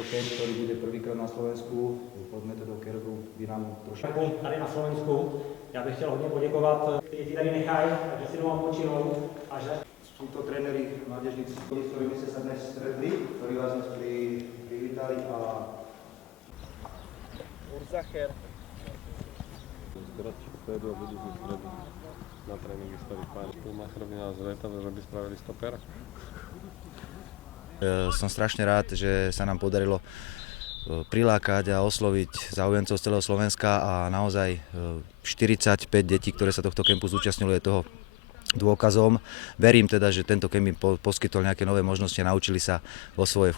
tento kemp, ktorý bude prvýkrát na Slovensku pod metodou Kerberu, by nám trošku... Tady na Slovensku. Já bych chtěl hodně poděkovat. Děti tady nechají, takže si doma počinou. A že... Sú to tréneri mládežníci, s ktorými ste sa dnes stretli, ktorí vás dnes privítali a... Urzacher. Zbierať stredu a budú z stredu na tréningy starých pár. Schumacher by nás zvetavil, že by spravili stoper. Som strašne rád, že sa nám podarilo prilákať a osloviť záujemcov z celého Slovenska a naozaj 45 detí, ktoré sa tohto kempu zúčastnilo, je toho dôkazom. Verím teda, že tento kemp im poskytol nejaké nové možnosti a naučili sa vo svojom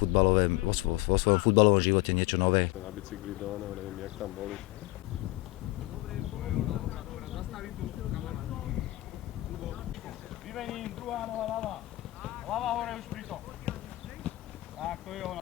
futbalovom živote niečo nové. Na bicykli do Oného, neviem, jak tam boli. Vymením, druhá noha ľava. Hlava hore už pri tom. Tak, to je ona.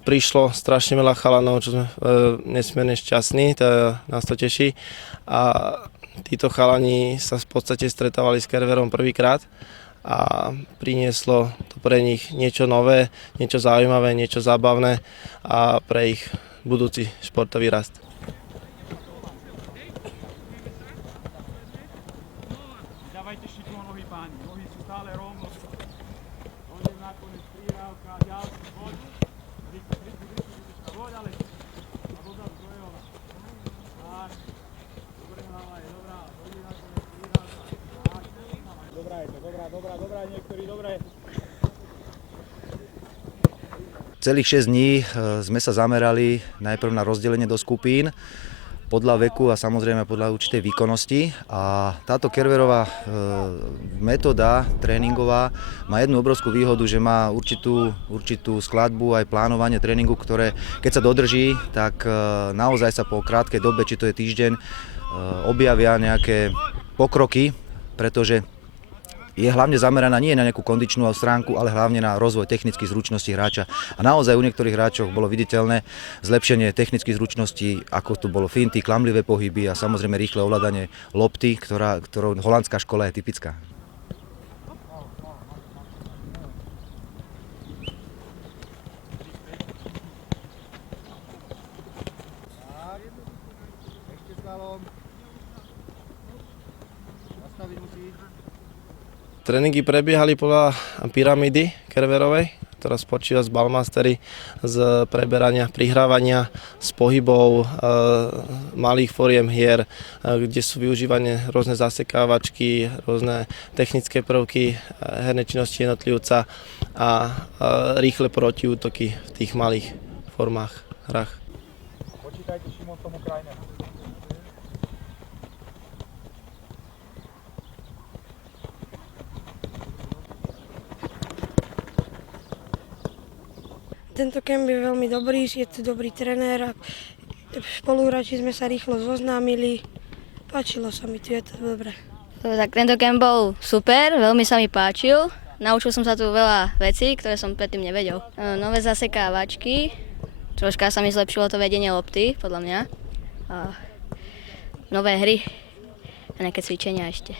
Prišlo strašne veľa chalanov, čo sme nesmierne šťastní, nás to teší. A títo chalani sa v podstate stretávali s Kerberom prvýkrát a prinieslo to pre nich niečo nové, niečo zaujímavé, niečo zábavné a pre ich budúci športový rast. Dávajte šitú nohy, páni, nohy sú stále rovno. On je nakoniec prírávka, ďalší, poď. Poď, ale. A dozadu, to je ona. Tak. Dobre, hlava je dobrá. Dojdí nakoniec prírávka. Tak. Dobrá je to, dobrá, niektorí dobré. Celých 6 dní sme sa zamerali najprv na rozdelenie do skupín podľa veku a samozrejme podľa určitej výkonnosti. A táto Kerberová metóda tréningová má jednu obrovskú výhodu, že má určitú skladbu aj plánovanie tréningu, ktoré keď sa dodrží, tak naozaj sa po krátkej dobe, či to je týždeň, objavia nejaké pokroky, pretože je hlavne zameraná nie na nejakú kondičnú stránku, ale hlavne na rozvoj technických zručností hráča. A naozaj u niektorých hráčov bolo viditeľné zlepšenie technických zručností, ako tu bolo finty, klamlivé pohyby a samozrejme rýchle ovládanie lopty, ktorou holandská škola je typická. Tréningy prebiehali podľa pyramídy Kerberovej, ktorá spočíva z ballmastery, z preberania, prihrávania, z pohybov, malých foriem hier, kde sú využívané rôzne zasekávačky, rôzne technické prvky, herné činnosti jednotlivca a rýchle protiútoky v tých malých formách, hrách. Počítajte, Šimon, tomu krajne. Tento kemp je veľmi dobrý, je tu dobrý trenér a spoluhráči sme sa rýchlo zoznámili. Páčilo sa mi tu, je to dobré. Tak tento kemp bol super, veľmi sa mi páčil. Naučil som sa tu veľa vecí, ktoré som predtým nevedel. Nové zasekávačky, troška sa mi zlepšilo to vedenie lopty, podľa mňa. A nové hry a nejaké cvičenia ešte.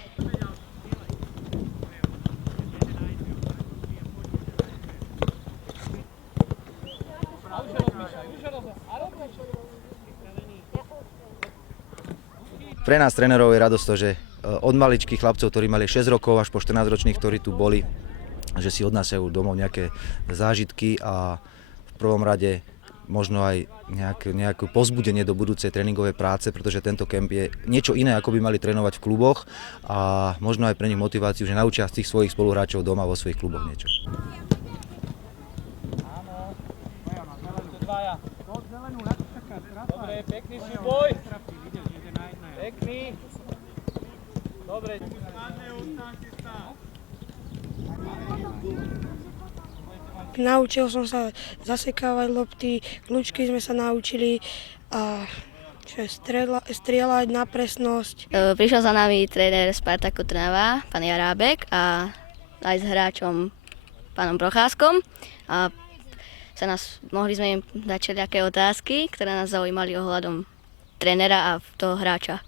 Pre nás trénerov je radosť to, že od maličkých chlapcov, ktorí mali 6 rokov, až po 14-ročných, ktorí tu boli, že si odnášajú domov nejaké zážitky a v prvom rade možno aj nejaké povzbudenie do budúcej tréningovej práce, pretože tento kemp je niečo iné, ako by mali trénovať v kluboch a možno aj pre nich motiváciu, že naučia z tých svojich spoluhráčov doma vo svojich kluboch niečo. Dobre, pekný si boj. Pekný. Dobre. Naučil som sa zasekávať lopty, kľúčky sme sa naučili a strieľať na presnosť. Prišiel za nami tréner Spartaku Trnava, pán Jarábek a aj s hráčom pánom Procházkom. A mohli sme im dať všelijaké otázky, ktoré nás zaujímali ohľadom trénera a toho hráča.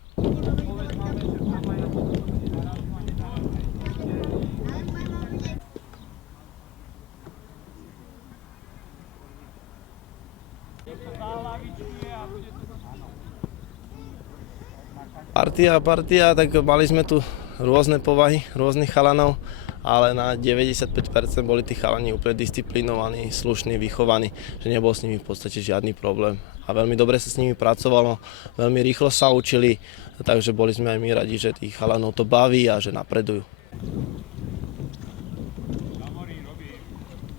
Partia, tak mali sme tu rôzne povahy, rôznych chalanov, ale na 95% boli tí chalani úplne disciplinovaní, slušní, vychovaní, že nebol s nimi v podstate žiadny problém. A veľmi dobre sa s nimi pracovalo, veľmi rýchlo sa učili, takže boli sme aj my radi, že tých chalanov to baví a že napredujú.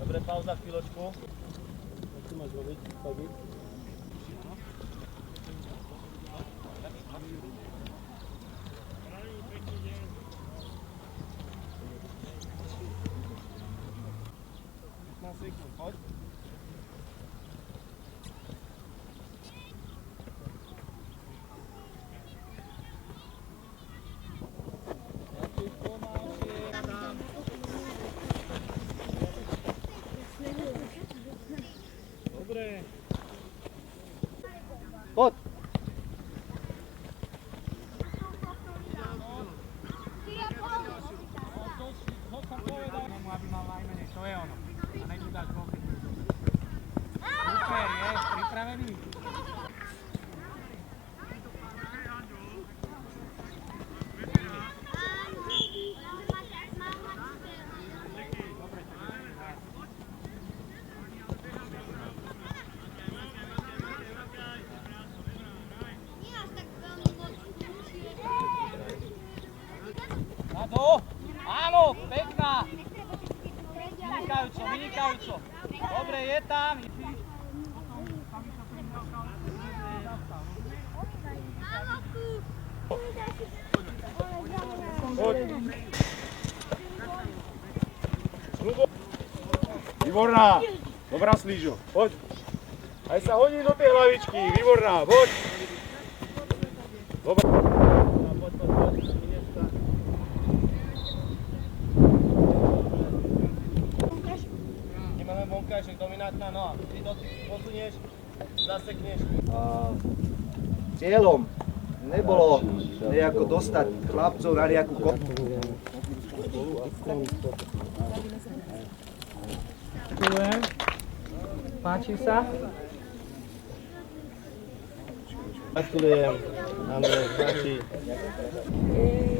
Dobre, pauza chvíľočku. Čo máš robiť? Poď. Áno, pekná. Vynikajúco. Dobre, je tam. Poď. Výborná. Dobrá, Slížo. Poď. Aj sa hodí do tej hlavičky. Výborná. Poď. Dobrá. Nemáme vonkajšek, dominantná noha. Ty posunieš, zasekneš. Cieľom nebolo nejako dostať chlapcov na nejakú kopku. Ďakujem. Páči sa? Gratulujem, Andrej, páči.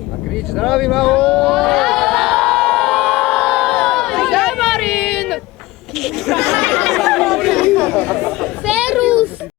A krič zdravím, ahoj! Zemarín!